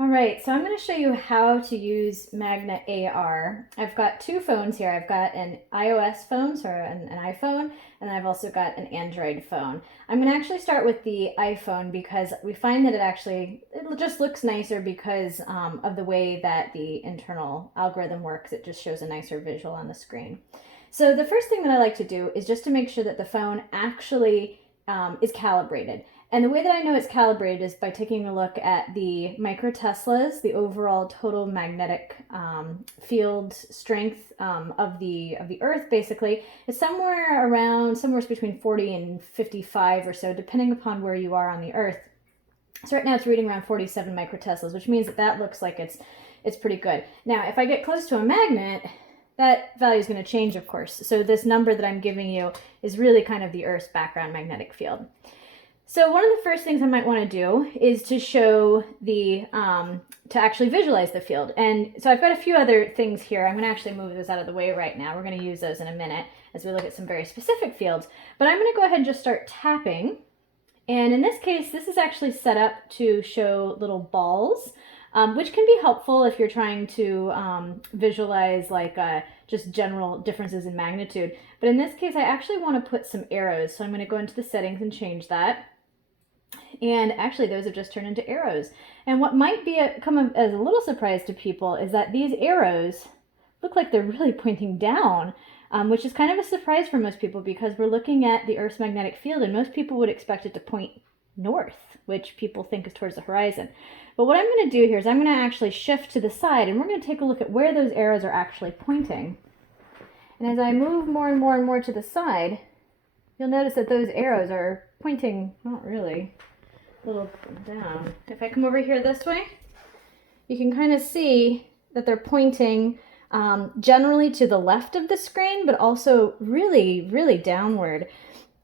All right, so I'm going to show you how to use Magna-AR. I've got two phones here. I've got an iOS phone, so an iPhone, and I've also got an Android phone. I'm going to actually start with the iPhone because we find that it just looks nicer because of the way that the internal algorithm works. It just shows a nicer visual on the screen. So the first thing that I like to do is just to make sure that the phone actually is calibrated. And the way that I know it's calibrated is by taking a look at the microteslas, the overall total magnetic field strength of the Earth. Basically, it's somewhere between 40 and 55 or so, depending upon where you are on the Earth. So right now it's reading around 47 microteslas, which means that looks like it's pretty good. Now, if I get close to a magnet, that value is going to change, of course. So this number that I'm giving you is really kind of the Earth's background magnetic field. So one of the first things I might want to do is to show to actually visualize the field. And so I've got a few other things here. I'm going to actually move those out of the way right now. We're going to use those in a minute as we look at some very specific fields. But I'm going to go ahead and just start tapping. And in this case, this is actually set up to show little balls, which can be helpful if you're trying to visualize just general differences in magnitude. But in this case, I actually want to put some arrows. So I'm going to go into the settings and change that. And actually those have just turned into arrows. And what might come as a little surprise to people is that these arrows look like they're really pointing down, which is kind of a surprise for most people because we're looking at the Earth's magnetic field and most people would expect it to point north, which people think is towards the horizon. But what I'm going to do here is I'm going to actually shift to the side and we're going to take a look at where those arrows are actually pointing. And as I move more and more and more to the side, you'll notice that those arrows are pointing, not really, a little down. If I come over here this way, you can kind of see that they're pointing generally to the left of the screen, but also really, really downward.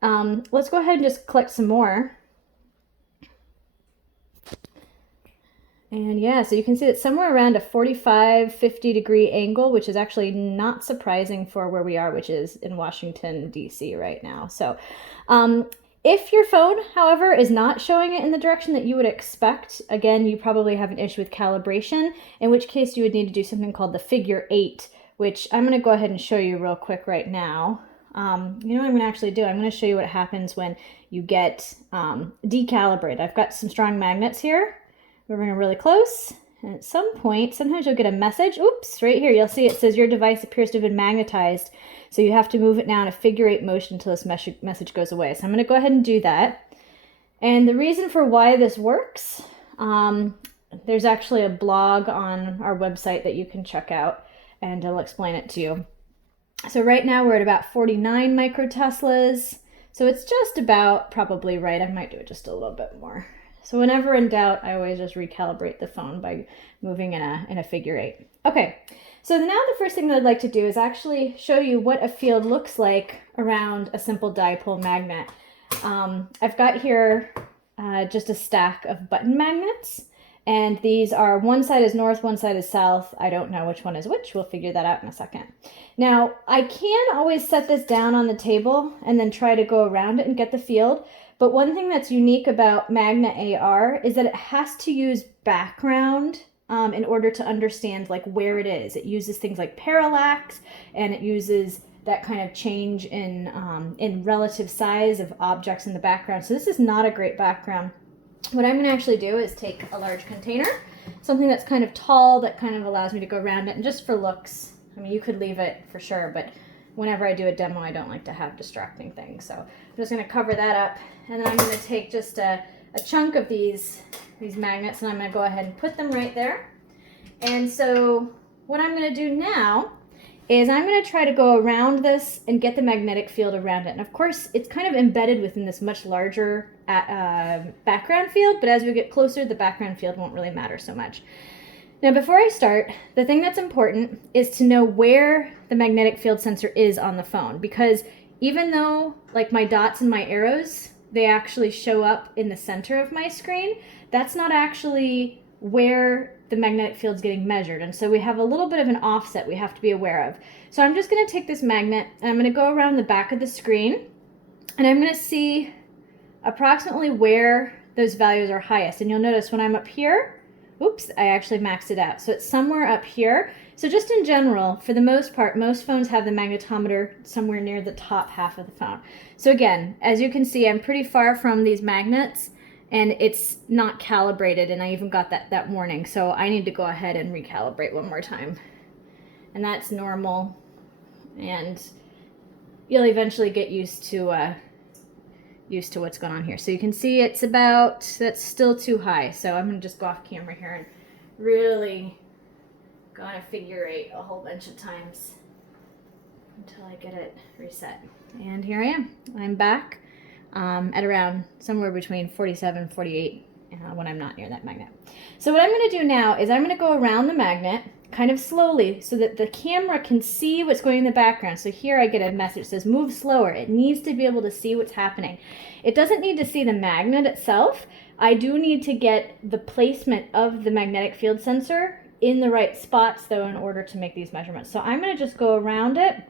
Let's go ahead and just click some more. And yeah, so you can see it's somewhere around a 45, 50 degree angle, which is actually not surprising for where we are, which is in Washington, D.C. right now. So if your phone, however, is not showing it in the direction that you would expect, again, you probably have an issue with calibration, in which case you would need to do something called the figure 8, which I'm going to go ahead and show you real quick right now. You know what I'm going to actually do? I'm going to show you what happens when you get decalibrated. I've got some strong magnets here. We're going really close. And at some point, sometimes you'll get a message. Oops, right here, you'll see it says your device appears to have been magnetized. So you have to move it now in a figure 8 motion until this message goes away. So I'm going to go ahead and do that. And the reason for why this works, there's actually a blog on our website that you can check out and I'll explain it to you. So right now we're at about 49 microteslas. So it's just about probably right. I might do it just a little bit more. So whenever in doubt, I always just recalibrate the phone by moving in a figure 8. Okay, so now the first thing that I'd like to do is actually show you what a field looks like around a simple dipole magnet. I've got here just a stack of button magnets, and these are, one side is north, one side is south. I don't know which one is which. We'll figure that out in a second. Now, I can always set this down on the table and then try to go around it and get the field. But one thing that's unique about Magna-AR is that it has to use background in order to understand like where it is. It uses things like parallax, and it uses that kind of change in relative size of objects in the background. So this is not a great background. What I'm going to actually do is take a large container, something that's kind of tall that kind of allows me to go around it, and just for looks, I mean, you could leave it for sure, but whenever I do a demo, I don't like to have distracting things. So I'm just going to cover that up, and then I'm going to take just a chunk of these magnets, and I'm going to go ahead and put them right there. And so what I'm going to do now is I'm going to try to go around this and get the magnetic field around it. And of course, it's kind of embedded within this much larger background field, but as we get closer, the background field won't really matter so much. Now, before I start, the thing that's important is to know where the magnetic field sensor is on the phone, because even though like my dots and my arrows, they actually show up in the center of my screen, that's not actually where the magnetic field's getting measured. And so we have a little bit of an offset we have to be aware of. So I'm just going to take this magnet and I'm going to go around the back of the screen, and I'm going to see approximately where those values are highest. And you'll notice when I'm up here, Oops, I actually maxed it out. So it's somewhere up here. So just in general, for the most part, most phones have the magnetometer somewhere near the top half of the phone. So again, as you can see, I'm pretty far from these magnets and it's not calibrated, and I even got that warning. So I need to go ahead and recalibrate one more time. And that's normal. And you'll eventually get used to what's going on here. So you can see it's about, that's still too high. So I'm gonna just go off camera here and really gonna figure eight a whole bunch of times until I get it reset. And here I am. I'm back at around somewhere between 47, 48 when I'm not near that magnet. So what I'm gonna do now is I'm gonna go around the magnet kind of slowly so that the camera can see what's going in the background. So here I get a message that says move slower. It needs to be able to see what's happening. It doesn't need to see the magnet itself. I do need to get the placement of the magnetic field sensor in the right spots though in order to make these measurements. So I'm going to just go around it,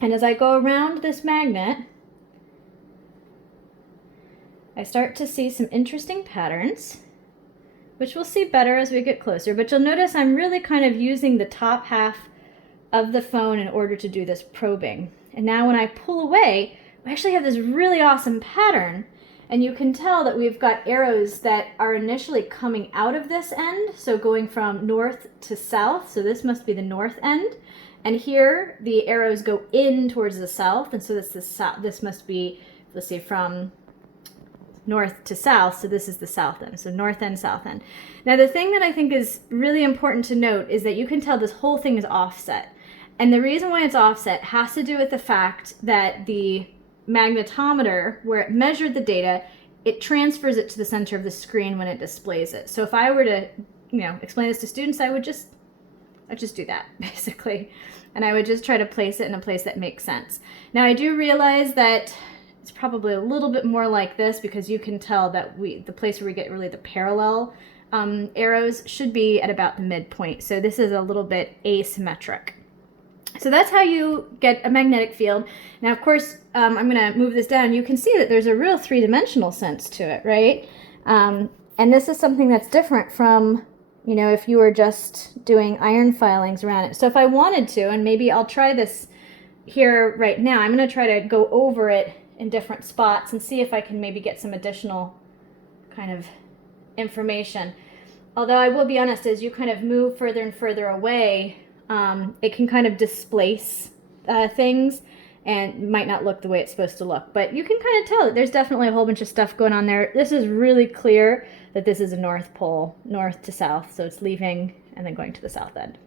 and as I go around this magnet, I start to see some interesting patterns, which we'll see better as we get closer. But you'll notice I'm really kind of using the top half of the phone in order to do this probing. And now when I pull away, we actually have this really awesome pattern. And you can tell that we've got arrows that are initially coming out of this end, so going from north to south. So this must be the north end. And here the arrows go in towards the south. And so this must be, let's see, from north to south, so this is the south end, so north end, south end. Now the thing that I think is really important to note is that you can tell this whole thing is offset, and the reason why it's offset has to do with the fact that the magnetometer, where it measured the data, it transfers it to the center of the screen when it displays it. So if I were to, explain this to students, I'd just do that basically, and I would just try to place it in a place that makes sense. Now I do realize that it's probably a little bit more like this because you can tell that the place where we get really the parallel arrows should be at about the midpoint. So this is a little bit asymmetric. So that's how you get a magnetic field. Now, of course, I'm going to move this down. You can see that there's a real three-dimensional sense to it, right? And this is something that's different from, if you were just doing iron filings around it. So if I wanted to, and maybe I'll try this here right now, I'm going to try to go over it in different spots and see if I can maybe get some additional kind of information. Although I will be honest, as you kind of move further and further away, it can kind of displace things and might not look the way it's supposed to look. But you can kind of tell that there's definitely a whole bunch of stuff going on there. This is really clear that this is a north pole, north to south, so it's leaving and then going to the south end.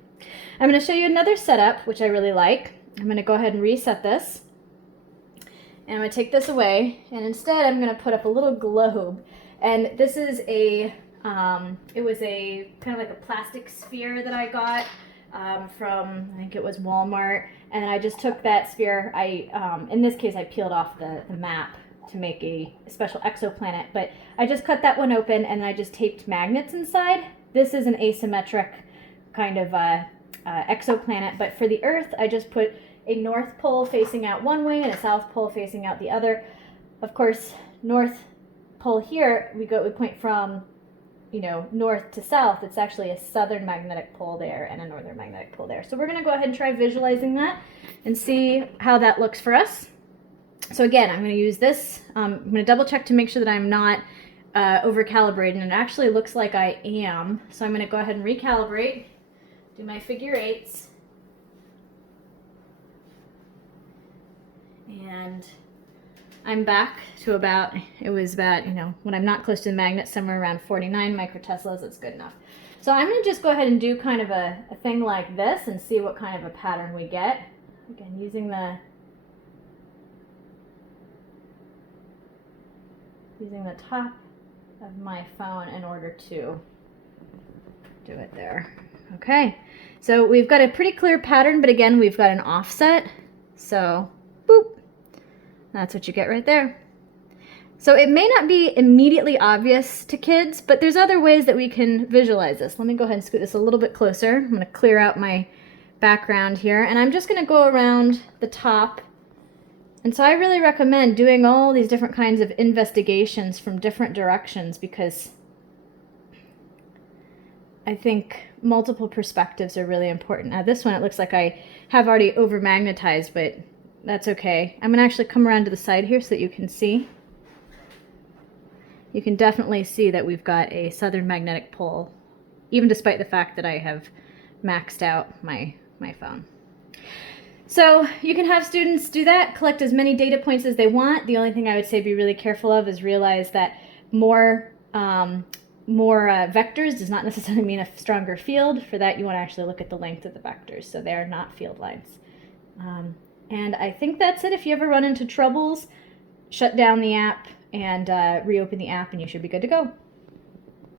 I'm going to show you another setup, which I really like. I'm going to go ahead and reset this. And I'm going to take this away, and instead I'm going to put up a little globe. And this is it was a kind of like a plastic sphere that I got from, I think it was Walmart. And I just took that sphere, in this case I peeled off the map to make a special exoplanet, but I just cut that one open and I just taped magnets inside. This is an asymmetric kind of exoplanet, but for the Earth I just put a north pole facing out one way and a south pole facing out the other. Of course, north pole here, we point from, north to south. It's actually a southern magnetic pole there and a northern magnetic pole there. So we're going to go ahead and try visualizing that and see how that looks for us. So again, I'm going to use this. I'm going to double check to make sure that I'm not over calibrated, and it actually looks like I am. So I'm going to go ahead and recalibrate, do my figure eights. And I'm back to about, when I'm not close to the magnet, somewhere around 49 microteslas, it's good enough. So I'm going to just go ahead and do kind of a thing like this and see what kind of a pattern we get. Again, using the top of my phone in order to do it there. Okay, so we've got a pretty clear pattern, but again, we've got an offset. So, boop. That's what you get right there. So it may not be immediately obvious to kids, but there's other ways that we can visualize this. Let me go ahead and scoot this a little bit closer. I'm going to clear out my background here, and I'm just going to go around the top. And so I really recommend doing all these different kinds of investigations from different directions, because I think multiple perspectives are really important. Now this one, it looks like I have already over magnetized, but that's okay. I'm gonna actually come around to the side here so that you can see. You can definitely see that we've got a southern magnetic pole, even despite the fact that I have maxed out my phone. So you can have students do that, collect as many data points as they want. The only thing I would say be really careful of is realize that more vectors does not necessarily mean a stronger field. For that, you want to actually look at the length of the vectors, so they are not field lines. And I think that's it. If you ever run into troubles, shut down the app and reopen the app and you should be good to go.